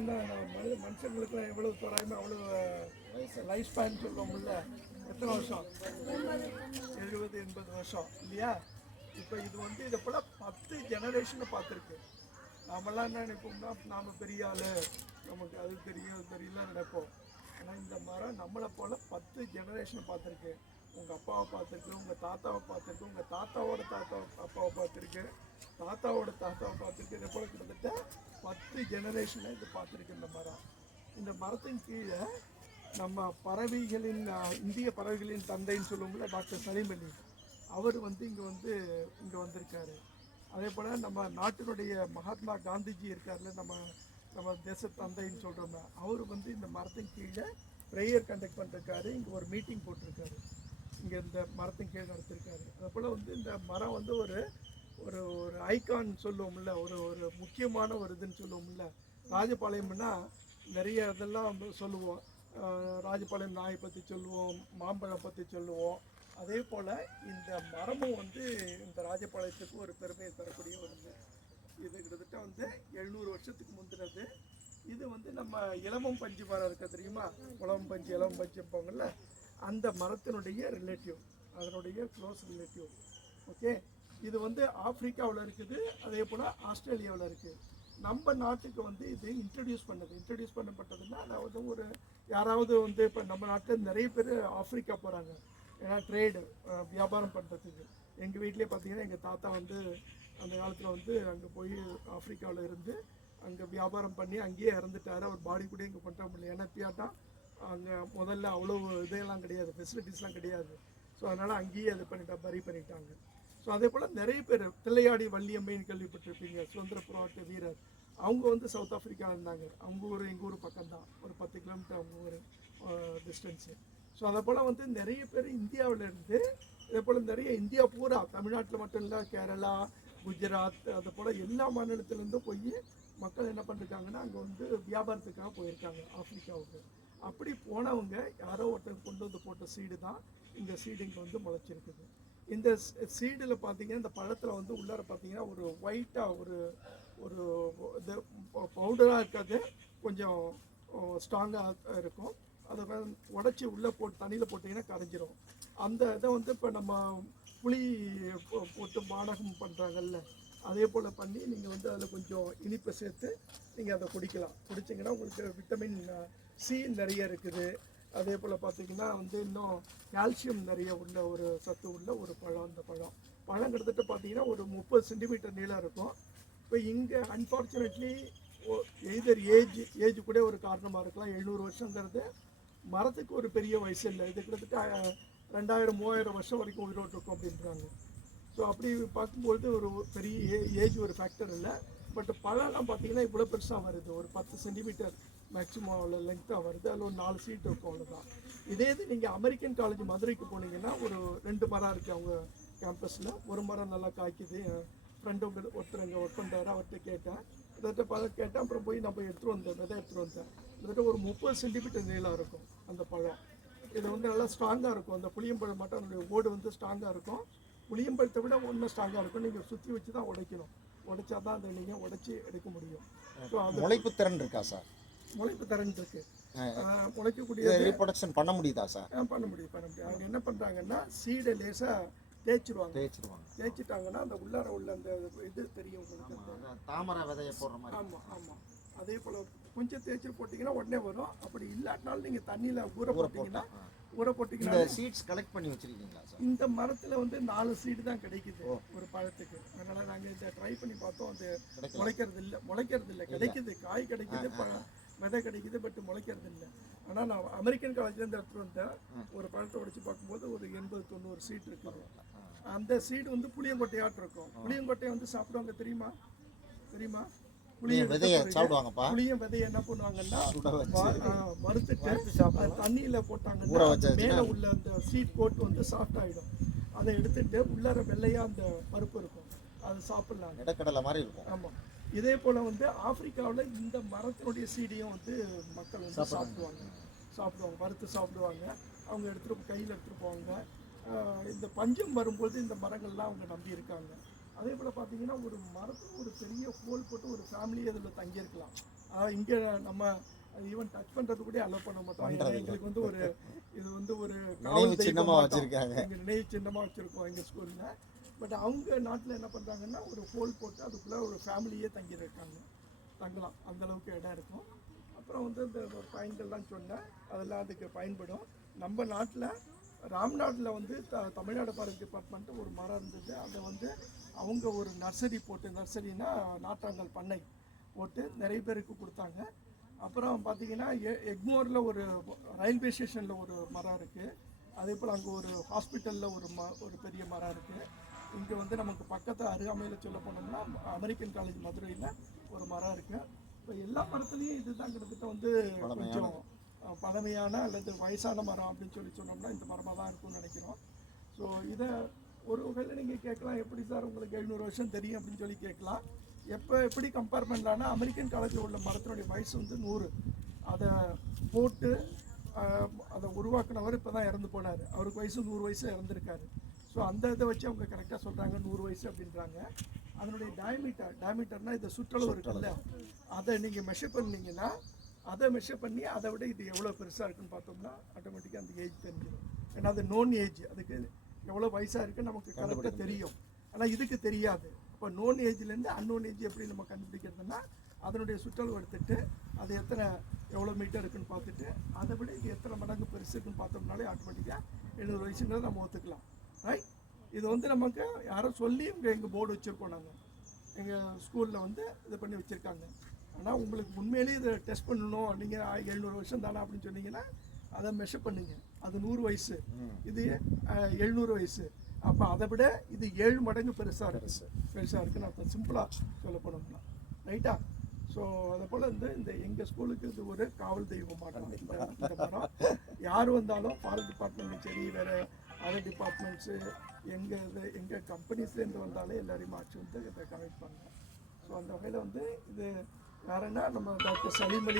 என்ன மனுஷங்களுக்குலாம் எவ்வளோ தோராயமாக அவ்வளோ லைஃப் ஸ்பேன் சொல்லுவோம்ல, எத்தனை வருஷம்? 70-80 வருஷம் இல்லையா? இப்போ இது வந்து இதை போல் 10 ஜெனரேஷனை பார்த்துருக்கு. நாமெல்லாம் என்ன நினைப்போம்னா, நாம் பெரிய ஆள், நமக்கு அது தெரியும் அது தெரியலாம் நினைப்போம். ஆனால் இந்த மரம் நம்மளை போல் 10 ஜெனரேஷனை பார்த்துருக்கு. உங்கள் அப்பாவை பார்த்துருக்கு, உங்கள் தாத்தாவை பார்த்துருக்கு, உங்கள் தாத்தாவோட அப்பாவை பார்த்துருக்கு, தாத்தாவோட தாத்தாவை பார்த்துருக்கு. இதை போல் கிட்டத்தட்ட 10 ஜெனரேஷனை இது பார்த்துருக்கு இந்த மரம். இந்த மரத்தின் கீழே நம்ம பறவைகளின் இந்திய பறவைகளின் தந்தைன்னு சொல்லுவோம்ல, டாக்டர் சலீம் அலி, அவர் வந்து இங்கே வந்திருக்காரு. அதே போல் நம்ம நாட்டினுடைய மகாத்மா காந்திஜி இருக்கார்ல, நம்ம தேச தந்தைன்னு சொல்கிறோம்ல, அவர் வந்து இந்த மரத்தின் கீழே ப்ரேயர் கண்டக்ட் பண்ணிருக்காரு. இங்கே ஒரு மீட்டிங் போட்டிருக்காரு, இங்கே இந்த மரத்தின் கீழே நடத்திருக்காரு. அதே போல் வந்து இந்த மரம் வந்து ஒரு ஒரு ஒரு ஐகான் சொல்லுவோம்ல, ஒரு முக்கியமான ஒரு இதுன்னு சொல்லுவோம்ல. ராஜபாளையம்னா நிறைய இதெல்லாம் சொல்லுவோம். ராஜபாளையம் நாயை பற்றி சொல்லுவோம், மாம்பழம் பற்றி சொல்லுவோம். அதே போல் இந்த மரமும் வந்து இந்த ராஜபாளையத்துக்கு ஒரு பெருமையை தரக்கூடிய ஒரு இது. கிட்டத்தட்ட வந்து 700 வருஷத்துக்கு முந்தினது. இது வந்து நம்ம இலவம் பஞ்சு மரம் இருக்க தெரியுமா, இலவம் பஞ்சு இருப்பாங்கல்ல, அந்த மரத்தினுடைய ரிலேட்டிவ், அதனுடைய க்ளோஸ் ரிலேட்டிவ். ஓகே, இது வந்து ஆப்பிரிக்காவில் இருக்குது, அதே போல் ஆஸ்திரேலியாவில் இருக்குது. நம்ம நாட்டுக்கு வந்து இது இன்ட்ரடியூஸ் பண்ணப்பட்டதுன்னா, அதாவது ஒரு யாராவது வந்து இப்போ நம்ம நாட்டில் நிறைய பேர் ஆப்பிரிக்கா போகிறாங்க, ஏன்னா ட்ரேடு வியாபாரம் பண்ணுறதுக்கு. எங்கள் வீட்டிலே பார்த்தீங்கன்னா எங்கள் தாத்தா வந்து அந்த காலத்தில் வந்து அங்கே போய் ஆப்பிரிக்காவில் இருந்து அங்கே வியாபாரம் பண்ணி அங்கேயே இறந்துட்டார். அவர் பாடி கூட இங்கே கொண்டு வர முடியல, ஏன்னா பியாட்டா அங்கே முதல்ல அவ்வளோ இதெல்லாம் கிடையாது, ஃபெசிலிட்டிஸ்லாம் கிடையாது. ஸோ அதனால் அங்கேயே அது பறி பண்ணிட்டாங்க. ஸோ அதே போல் நிறைய பேர் தில்லையாடி வள்ளியம்மைன்னு கேள்விப்பட்டிருப்பீங்க, சுதந்திர போராட்ட வீரர். அவங்க வந்து சவுத் ஆஃப்ரிக்காவில் இருந்தாங்க. அவங்க ஊர் எங்கள் ஊர் பக்கம்தான், ஒரு 10 கிலோமீட்டர் அவங்க ஊர் டிஸ்டன்ஸு. ஸோ அதை போல் வந்து நிறைய பேர் இந்தியாவில் இருந்து, இதே போல் நிறைய இந்தியா பூரா, தமிழ்நாட்டில் மட்டும் இல்லை, கேரளா, குஜராத், அதை போல் எல்லா மாநிலத்திலேருந்தும் போய் மக்கள் என்ன பண்ணிருக்காங்கன்னா அங்கே வந்து வியாபாரத்துக்காக போயிருக்காங்க ஆப்பிரிக்காவுக்கு. அப்படி போனவங்க யாரோ ஒருத்தர் கொண்டு வந்து போட்ட சீடு தான் இந்த சீடு இங்கே வந்து முளைச்சிருக்குது. இந்த சீடில் பார்த்தீங்கன்னா, இந்த பழத்தில் வந்து உள்ளார பார்த்தீங்கன்னா ஒரு ஒயிட்டாக ஒரு ஒரு இது பவுடராக இருக்காது, கொஞ்சம் ஸ்ட்ராங்காக இருக்கும். அதை உடச்சி உள்ளே போட்டு தண்ணியில் போட்டிங்கன்னா கரைஞ்சிரும். அந்த இதை வந்து இப்போ நம்ம புளி போட்டு பானகம் பண்ணுறாங்கல்ல, அதே போல் பண்ணி நீங்கள் வந்து அதில் கொஞ்சம் இனிப்பை சேர்த்து நீங்கள் அதை குடிக்கலாம். குடிச்சிங்கன்னா உங்களுக்கு விட்டமின் சி நிறைய இருக்குது. அதே போல் பார்த்திங்கன்னா வந்து இன்னும் கால்சியம் நிறைய உள்ள ஒரு சத்து உள்ள ஒரு பழம். அந்த பழம் கிட்டத்தட்ட பார்த்திங்கன்னா ஒரு 30 சென்டிமீட்டர் நீளம் இருக்கும். இப்போ இங்கே அன்ஃபார்ச்சுனேட்லி எய்தர் ஏஜ் கூட ஒரு காரணமாக இருக்கலாம். 700 வருஷங்கிறது மரத்துக்கு ஒரு பெரிய வயசு இல்லை. இது கிட்டத்தட்ட 2000-3000 வருஷம் வரைக்கும் உயிரோடு இருக்கும் அப்படின்றாங்க. ஸோ அப்படி பார்க்கும்பொழுது ஒரு பெரிய ஏஜ் ஒரு ஃபேக்டர் இல்லை. பட் பழம்லாம் பார்த்தீங்கன்னா இவ்வளோ பெருசாக வருது, ஒரு 10 சென்டிமீட்டர் மேக்ஸிமம் அவ்வளோ லெங்க்த்தாக வருது. அதில் ஒரு 4 சீட் இருக்கும், அவ்வளோதான். இதே இது நீங்கள் அமெரிக்கன் காலேஜ் மதுரைக்கு போனீங்கன்னா ஒரு 2 மரம் இருக்குது அவங்க கேம்பஸில். ஒரு மரம் நல்லா காய்க்குது. ஃப்ரெண்டு ஒருத்தர் அங்கே ஒர்க் பண்ணுறாரு, அவர்கிட்ட கேட்டேன். கிட்டத்தட்ட பழம் கேட்டேன். அப்புறம் போய் நம்ம விதை எடுத்துகிட்டு வந்தேன். கிட்டத்தட்ட ஒரு 30 சென்டிமீட்டர் நீளம் இருக்கும் அந்த பழம். இது வந்து நல்லா ஸ்ட்ராங்காக இருக்கும். அந்த புளியம்பழம் மட்டும் அதனுடைய ஓடு வந்து ஸ்ட்ராங்காக இருக்கும். புளியம்பழத்தை விட ஒன்றும் ஸ்ட்ராங்காக இருக்கும். நீங்கள் சுற்றி வச்சு தான் உடைக்கணும். உடைச்சா தான் அதை நீங்கள் உடைச்சி எடுக்க முடியும். ஸோ அது முளைப்பு திறன் இருக்கா சார்? முளைப்பு திறன் இருக்குது. முளைக்கக்கூடிய ரீப்ரொடக்ஷன் பண்ண முடியுதா சார்? பண்ண முடியும். அவங்க என்ன பண்ணுறாங்கன்னா சீடை லேசாக தேய்ச்சிட்டாங்கன்னா அந்த உள்ளார உள்ள அந்த இது தெரியும் உங்களுக்கு, தாமரை விதையை போடுற மாதிரி. ஆமாம். அதே போல் கொஞ்சம் தேய்ச்சி போட்டிங்கன்னா உடனே வரும். அப்படி இல்லாட்டினாலும் நீங்கள் தண்ணியில் ஊற போட்டிங்கன்னா சீட்ஸ் கலெக்ட் பண்ணி வச்சிருக்கீங்களா சார்? இந்த மரத்தில் வந்து 4 சீடு தான் கிடைக்குது ஒரு பழத்துக்கு. அதனால் நாங்கள் இதை ட்ரை பண்ணி பார்த்தோம். அது முளைக்கிறது இல்லை. கிடைக்குது, காய் கிடைக்குது, விதை கிடைக்குது, பட் முளைக்கிறது இல்லை. ஆனால் நான் அமெரிக்கன் காலேஜ்லேருந்து எடுத்துகிட்டு வந்தேன். ஒரு பழத்தை உடைச்சு பார்க்கும்போது ஒரு 80-90 சீட் இருக்குது. அந்த சீடு வந்து புளியங்கொட்டையாட்டு இருக்கும். புளியங்கொட்டையை வந்து சாப்பிடுவாங்க தெரியுமா? புளியும் விதையை என்ன பண்ணுவாங்கன்னா வறுத்துட்டு தண்ணியில் போட்டாங்கன்னா மேலே உள்ள அந்த சீட் கோட் வந்து சாஃப்ட் ஆகிடும். அதை எடுத்துட்டு உள்ளார வெள்ளையா அந்த பருப்பு இருக்கும், அது சாப்பிடலாம், இடக்கடலை மாதிரி இருக்கும். ஆமாம். இதே போல் வந்து ஆப்பிரிக்காவில் இந்த மரத்தினுடைய சீடையும் வந்து மக்கள் வந்து சாப்பிடுவாங்க, வறுத்து சாப்பிடுவாங்க. அவங்க கையில் எடுத்துகிட்டு போவாங்க. இந்த பஞ்சம் வரும்போது இந்த மரங்கள்லாம் அவங்க நம்பி இருக்காங்க. அதே போல் பார்த்தீங்கன்னா ஒரு மரத்தில் ஒரு பெரிய ஹோல் போட்டு ஒரு ஃபேமிலி அதில் தங்கியிருக்கலாம். அதாவது இங்கே நம்ம ஈவன் டச் பண்ணுறது கூட அலோவ் பண்ண மாட்டோம். ஏன்னா எங்களுக்கு வந்து ஒரு இது வந்து ஒரு காவல் நினைவு சின்னமா வச்சிருக்காங்க. எங்கள் நினைவு சின்னமாக வச்சுருக்கோம் எங்கள் ஸ்கூலில். பட் அவங்க நாட்டில் என்ன பண்ணுறாங்கன்னா ஒரு ஹோல் போட்டு அதுக்குள்ளே ஒரு ஃபேமிலியே தங்கலாம், அந்தளவுக்கு இடம் இருக்கும். அப்புறம் வந்து இந்த பயன்கள்லாம் சொன்னேன், அதெல்லாம் அதுக்கு பயன்படும். நம்ம நாட்டில் ராம்நாட்டில் வந்து தமிழ்நாடு ஃபாரஸ்ட் டிபார்ட்மெண்ட்டு ஒரு மரம் இருந்தது. அதை வந்து அவங்க ஒரு நர்சரி போட்டு, நர்சரினா நாட்டாங்கல் பண்ணை போட்டு நிறைய பேருக்கு கொடுத்தாங்க. அப்புறம் பார்த்தீங்கன்னா எக்மோரில் ஒரு ரயில்வே ஸ்டேஷனில் ஒரு மரம் இருக்குது. அதே போல் அங்கே ஒரு ஹாஸ்பிட்டலில் ஒரு பெரிய மரம் இருக்குது. இங்கே வந்து நமக்கு பக்கத்து அருகாமையில் சொல்ல போனோம்னா அமெரிக்கன் காலேஜ் மதுரையில் ஒரு மரம் இருக்குது. இப்போ எல்லா மரத்துலேயும் இதுதான் கிட்டத்தட்ட வந்து கொஞ்சம் பழமையான அல்லது வயசான மரம் அப்படின்னு சொன்னோம்னா இந்த மரமாக தான் இருக்கும்னு நினைக்கிறோம். ஸோ இதை ஒரு வகையில் நீங்கள் கேட்கலாம், எப்படி சார் உங்களுக்கு 700 வருஷம் தெரியும் அப்படின்னு சொல்லி கேட்கலாம். எப்படி கம்பேர் பண்ணலான்னா அமெரிக்கன் காலேஜில் உள்ள மரத்தினுடைய வயசு வந்து 100. அதை போட்டு அதை உருவாக்குனவர் இப்போ தான் இறந்து போனார். அவருக்கு வயசு 100 வயசு இறந்துருக்காரு. ஸோ அந்த இதை வச்சு அவங்க கரெக்டாக சொல்கிறாங்க 100 வயசு அப்படின்றாங்க. அதனுடைய டயமீட்டர்னால் இந்த சுற்றளவு இருக்குல்ல, அதை நீங்கள் மெஷர் பண்ணிங்கன்னா அதை மெஷர் பண்ணி அதை விட இது எவ்வளோ பெருசாக இருக்குன்னு பார்த்தோம்னா ஆட்டோமேட்டிக்காக அந்த ஏஜ் தெரிஞ்சிடும். ஏன்னா அது நோன் ஏஜ், அதுக்கு எவ்வளோ வயசாக இருக்குன்னு நமக்கு கரெக்டாக தெரியும். ஆனால் இதுக்கு தெரியாது. இப்போ நோன் ஏஜ்லேருந்து அன்னோன் ஏஜ் எப்படி நம்ம கண்டுபிடிக்கிறதுனா அதனுடைய சுற்றளவு எடுத்துட்டு அது எவ்வளோ மீட்டர் இருக்குன்னு பார்த்துட்டு அதை விட இது எத்தனை மடங்கு பெருசு இருக்குன்னு பார்த்தோம்னாலே ஆட்டோமேட்டிக்காக 700 வயசுங்கிறத நம்ம ஒத்துக்கலாம். ரைட். இது வந்து நமக்கு யாரோ சொல்லி எங்கள் போர்டு வச்சுருக்கோம். நாங்கள் எங்கள் ஸ்கூலில் வந்து இது பண்ணி வச்சுருக்காங்க. ஆனால் உங்களுக்கு உண்மையிலேயே இதை டெஸ்ட் பண்ணணும், நீங்கள் 700 வருஷம் தானே அப்படின்னு சொன்னீங்கன்னா அதை மெஷர் பண்ணுங்க. அது 100 வயசு, இது 700 வயசு. அப்போ அதை விட இது 7 மடங்கு பெருசாக இருக்குன்னு அர்த்தம், சிம்பிளாக சொல்ல போனோம்னா. ரைட்டா? ஸோ அதை போல் இந்த எங்கள் ஸ்கூலுக்கு இது ஒரு காவல் தெய்வம் மாட்டோம். இந்த மரம் யார் வந்தாலும் ஃபாரஸ்ட் டிபார்ட்மெண்ட்டும் சரி, வேறு அதர் டிபார்ட்மெண்ட்ஸு எங்கள் கம்பெனிஸ்லேருந்து வந்தாலே எல்லாரையும் மாற்றி வந்து இதை கனெக்ட் பண்ணுவோம். ஸோ அந்த வகையில் வந்து இது வேறுன்னா நம்ம டாக்டர் சலீம் அலி